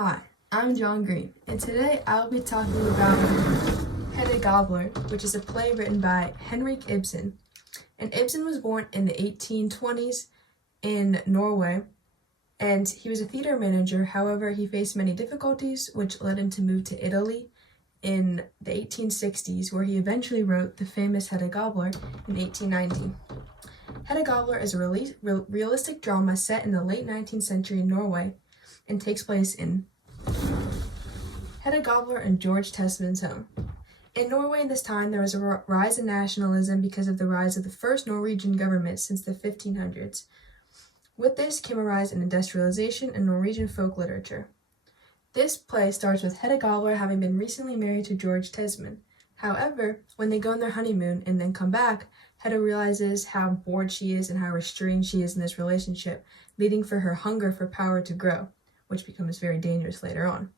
Hi, I'm John Green, and today I'll be talking about Hedda Gabler, which is a play written by Henrik Ibsen. And Ibsen was born in the 1820s in Norway, and he was a theater manager. However, he faced many difficulties, which led him to move to Italy in the 1860s, where he eventually wrote the famous Hedda Gabler in 1890. Hedda Gabler is a realistic drama set in the late 19th century in Norway and takes place in Hedda Gabler and George Tesman's home. In Norway at this time, there was a rise in nationalism because of the rise of the first Norwegian government since the 1500s. With this came a rise in industrialization and Norwegian folk literature. This play starts with Hedda Gabler having been recently married to George Tesman. However, when they go on their honeymoon and then come back, Hedda realizes how bored she is and how restrained she is in this relationship, leading for her hunger for power to grow, which becomes very dangerous later on.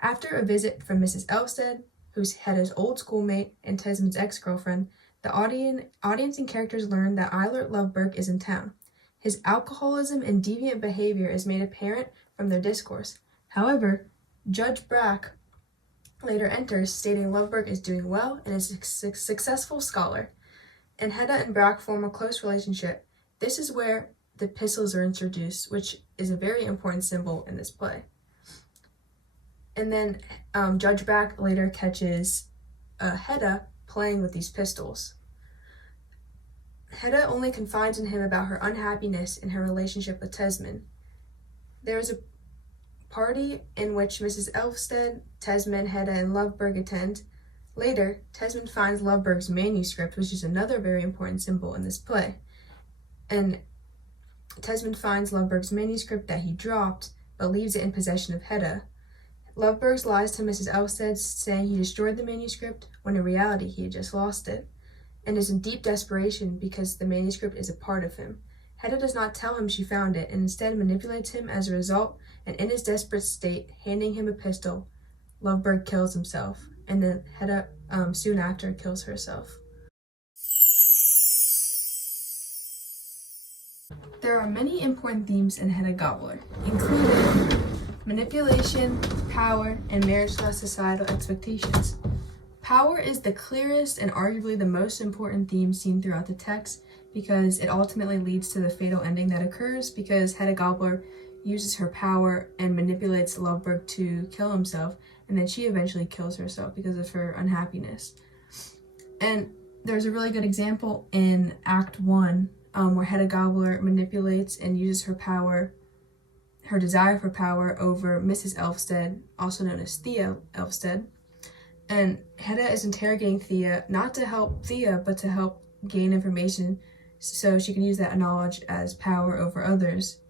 After a visit from Mrs. Elvsted, who's Hedda's old schoolmate and Tesman's ex-girlfriend, the audience and characters learn that Eilert Lovberg is in town. His alcoholism and deviant behavior is made apparent from their discourse. However, Judge Brack later enters, stating Lovberg is doing well and is a successful scholar. And Hedda and Brack form a close relationship. This is where the pistols are introduced, which is a very important symbol in this play. And then Judge Brack later catches Hedda playing with these pistols. Hedda only confides in him about her unhappiness in her relationship with Tesman. There is a party in which Mrs. Elvsted, Tesman, Hedda, and Lovberg attend. Later, Tesman finds Lovberg's manuscript, which is another very important symbol in this play. And Tesman finds Lovberg's manuscript that he dropped, but leaves it in possession of Hedda. Lovberg lies to Mrs. Elvsted, saying he destroyed the manuscript, when in reality he had just lost it, and is in deep desperation because the manuscript is a part of him. Hedda does not tell him she found it, and instead manipulates him as a result, and in his desperate state, handing him a pistol, Lovberg kills himself, and then Hedda soon after kills herself. There are many important themes in Hedda Gabler, including manipulation, power, and marriage-less societal expectations. Power is the clearest and arguably the most important theme seen throughout the text because it ultimately leads to the fatal ending that occurs because Hedda Gabler uses her power and manipulates Lovberg to kill himself, and then she eventually kills herself because of her unhappiness. And there's a really good example in Act 1 where Hedda Gabler manipulates and uses her power, her desire for power over Mrs. Elvsted, also known as Thea Elvsted. And Hedda is interrogating Thea, not to help Thea, but to help gain information so she can use that knowledge as power over others.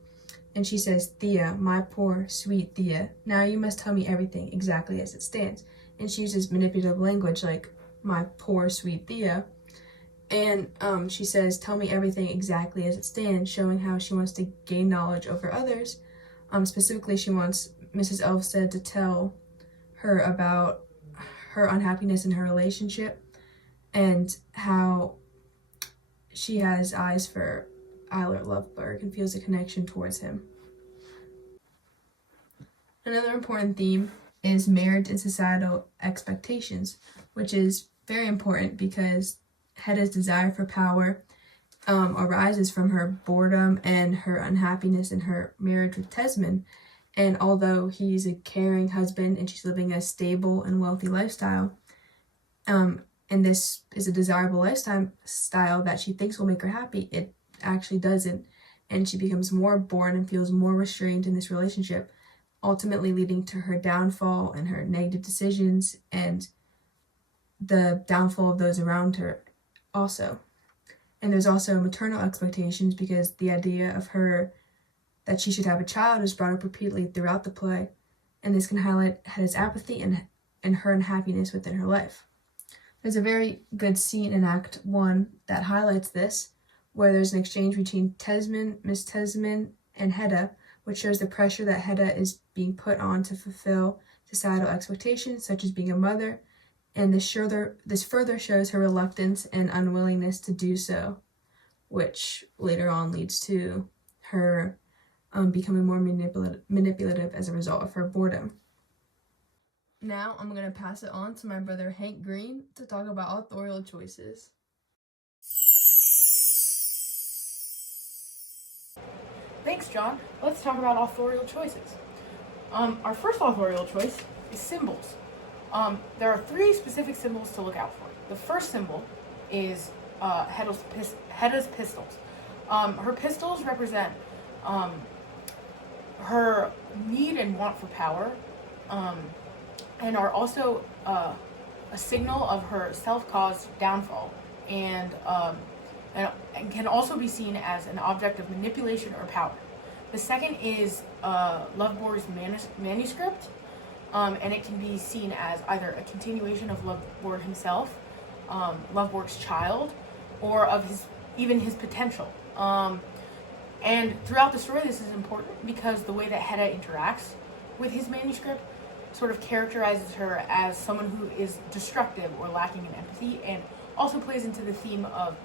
And she says, "Thea, my poor, sweet Thea, now you must tell me everything exactly as it stands." And she uses manipulative language like, "my poor, sweet Thea." And she says, "Tell me everything exactly as it stands," showing how she wants to gain knowledge over others. Specifically, she wants Mrs. Elvsted to tell her about her unhappiness in her relationship and how she has eyes for Eilert Lovberg and feels a connection towards him. Another important theme is marriage and societal expectations, which is very important because Hedda's desire for power arises from her boredom and her unhappiness in her marriage with Tesman. And although he's a caring husband and she's living a stable and wealthy lifestyle, and this is a desirable lifestyle that she thinks will make her happy, it actually doesn't. And she becomes more bored and feels more restrained in this relationship, ultimately leading to her downfall and her negative decisions and the downfall of those around her also. And there's also maternal expectations because the idea of her that she should have a child is brought up repeatedly throughout the play, and this can highlight Hedda's apathy and her unhappiness within her life. There's a very good scene in Act 1 that highlights this, where there's an exchange between Tesman, Miss Tesman, and Hedda, which shows the pressure that Hedda is being put on to fulfill societal expectations, such as being a mother, and this further shows her reluctance and unwillingness to do so, which later on leads to her becoming more manipulative as a result of her boredom. Now I'm going to pass it on to my brother Hank Green to talk about authorial choices. Thanks, John. Let's talk about authorial choices. Our first authorial choice is symbols. There are 3 specific symbols to look out for. The first symbol is Hedda's pistols. Her pistols represent her need and want for power, and are also a signal of her self-caused downfall, and can also be seen as an object of manipulation or power. The second is Loveborg's manuscript, and it can be seen as either a continuation of Loveborg himself, Loveborg's child, or of even his potential. And throughout the story, this is important because the way that Hedda interacts with his manuscript sort of characterizes her as someone who is destructive or lacking in empathy, and also plays into the theme of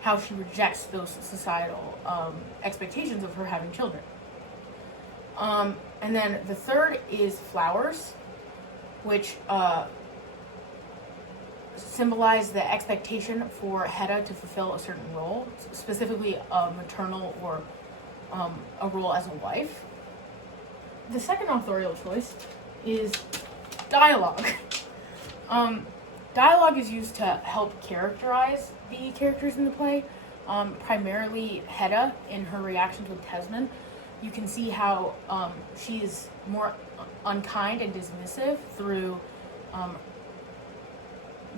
how she rejects those societal expectations of her having children. And then the third is flowers, which symbolize the expectation for Hedda to fulfill a certain role, specifically a maternal or a role as a wife. The second authorial choice is dialogue. Dialogue is used to help characterize the characters in the play, primarily Hedda in her reactions with Tesman. You can see how she is more unkind and dismissive through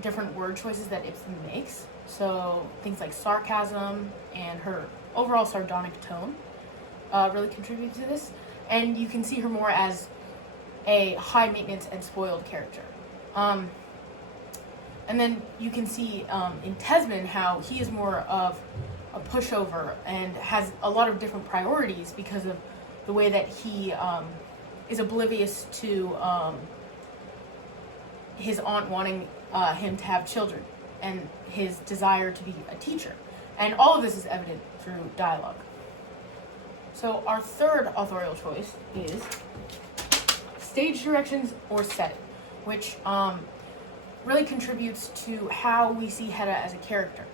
different word choices that Ibsen makes. So things like sarcasm and her overall sardonic tone really contribute to this. And you can see her more as a high maintenance and spoiled character. And then you can see in Tesman how he is more of a pushover and has a lot of different priorities because of the way that he is oblivious to his aunt wanting him to have children and his desire to be a teacher. And all of this is evident through dialogue. So our third authorial choice is stage directions or setting, which really contributes to how we see Hedda as a character.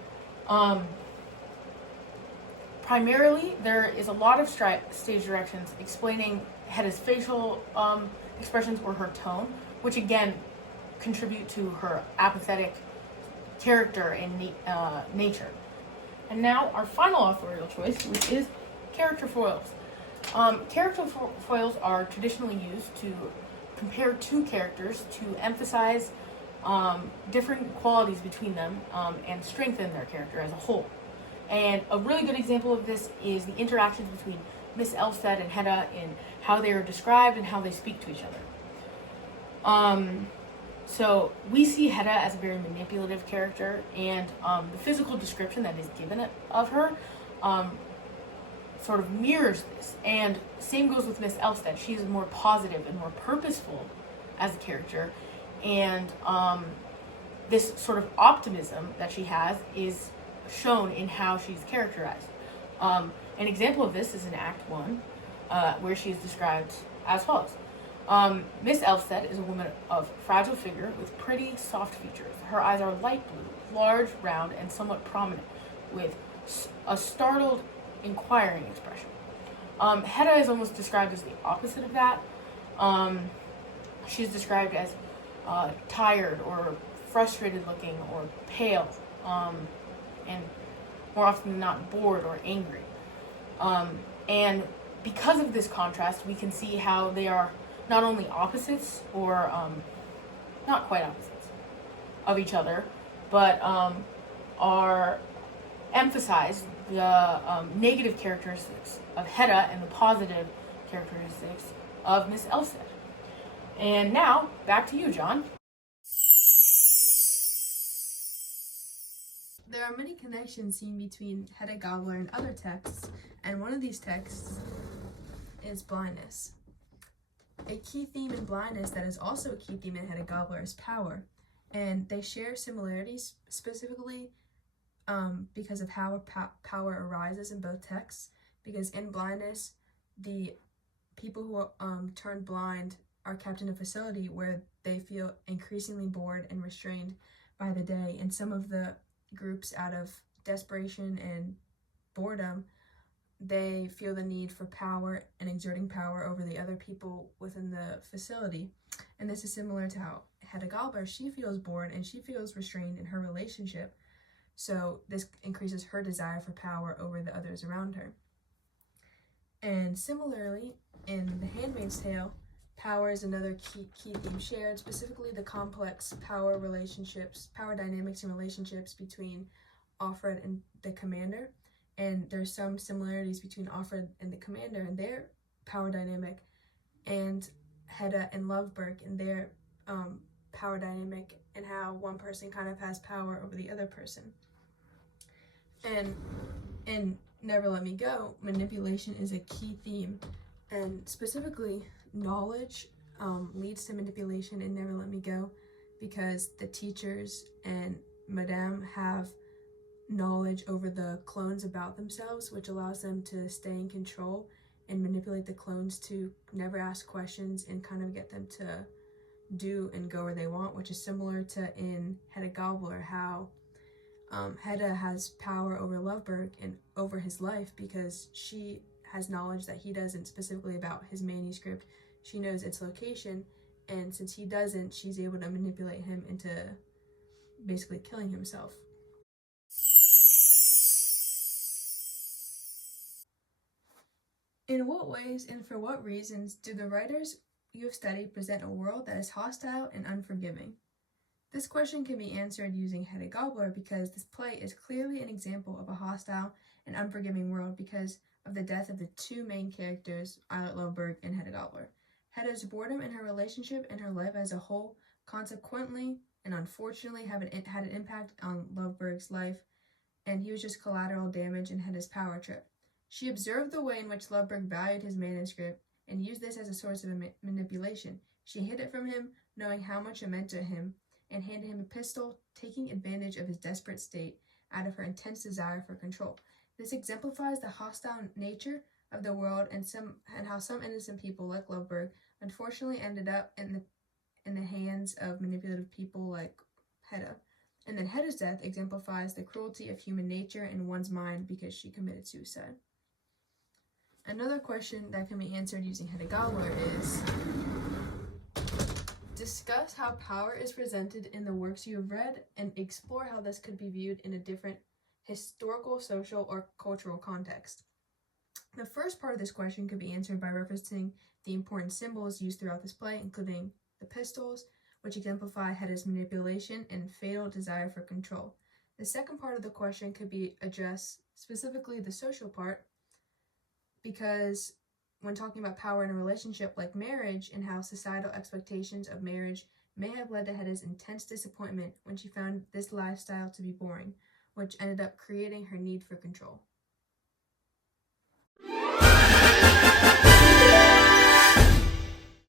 Primarily, there is a lot of stage directions explaining Hedda's facial expressions or her tone, which again contribute to her apathetic character and nature. And now our final authorial choice, which is character foils. Character foils are traditionally used to compare 2 characters to emphasize different qualities between them and strengthen their character as a whole. And a really good example of this is the interactions between Miss Elfstead and Hedda in how they are described and how they speak to each other. So we see Hedda as a very manipulative character, and the physical description that is given of her sort of mirrors this. And same goes with Miss Elfstead. She is more positive and more purposeful as a character, and this sort of optimism that she has is shown in how she's characterized. An example of this is in Act 1, where she is described as follows. Miss Elfstead is a woman of fragile figure with pretty, soft features. Her eyes are light blue, large, round, and somewhat prominent, with a startled, inquiring expression. Hedda is almost described as the opposite of that. She's described as tired or frustrated looking or pale, and more often than not bored or angry. And because of this contrast, we can see how they are not only opposites or not quite opposites of each other, but are emphasize the negative characteristics of Hedda and the positive characteristics of Miss Elfstead. And now, back to you, John. There are many connections seen between Hedda Gabler and other texts, and one of these texts is blindness. A key theme in blindness that is also a key theme in Hedda Gabler is power, and they share similarities specifically because of how power arises in both texts, because in blindness, the people who turn blind are kept in a facility where they feel increasingly bored and restrained by the day, and some of the groups, out of desperation and boredom, they feel the need for power and exerting power over the other people within the facility. And this is similar to how Hedda Gabler, she feels bored and she feels restrained in her relationship, so this increases her desire for power over the others around her. And similarly, in The Handmaid's Tale, power is another key theme shared, specifically the complex power dynamics and relationships between Offred and the commander. And there's some similarities between Offred and the commander and their power dynamic, and Hedda and Lovberg and their power dynamic, and how one person kind of has power over the other person. And in Never Let Me Go, manipulation is a key theme, and specifically knowledge leads to manipulation in Never Let Me Go, because the teachers and Madame have knowledge over the clones about themselves, which allows them to stay in control and manipulate the clones to never ask questions and kind of get them to do and go where they want, which is similar to in Hedda Gabler, how Hedda has power over Lovberg and over his life because she has knowledge that he doesn't, specifically about his manuscript. She knows its location, and since he doesn't, she's able to manipulate him into basically killing himself. In what ways and for what reasons do the writers you have studied present a world that is hostile and unforgiving? This question can be answered using Hedda Gabler because this play is clearly an example of a hostile and unforgiving world because of the death of the two main characters, Eilert Lovberg and Hedda Gabler. Hedda's boredom in her relationship and her life as a whole consequently and unfortunately had an impact on Lovberg's life, and he was just collateral damage in Hedda's power trip. She observed the way in which Lovberg valued his manuscript and used this as a source of manipulation. She hid it from him, knowing how much it meant to him, and handed him a pistol, taking advantage of his desperate state out of her intense desire for control. This exemplifies the hostile nature of the world and how some innocent people like Lovberg unfortunately ended up in the hands of manipulative people like Hedda. And then Hedda's death exemplifies the cruelty of human nature in one's mind because she committed suicide. Another question that can be answered using Hedda Gabler is: discuss how power is presented in the works you have read and explore how this could be viewed in a different historical, social, or cultural context. The first part of this question could be answered by referencing the important symbols used throughout this play, including the pistols, which exemplify Hedda's manipulation and fatal desire for control. The second part of the question could be addressed, specifically the social part, because when talking about power in a relationship like marriage and how societal expectations of marriage may have led to Hedda's intense disappointment when she found this lifestyle to be boring, which ended up creating her need for control.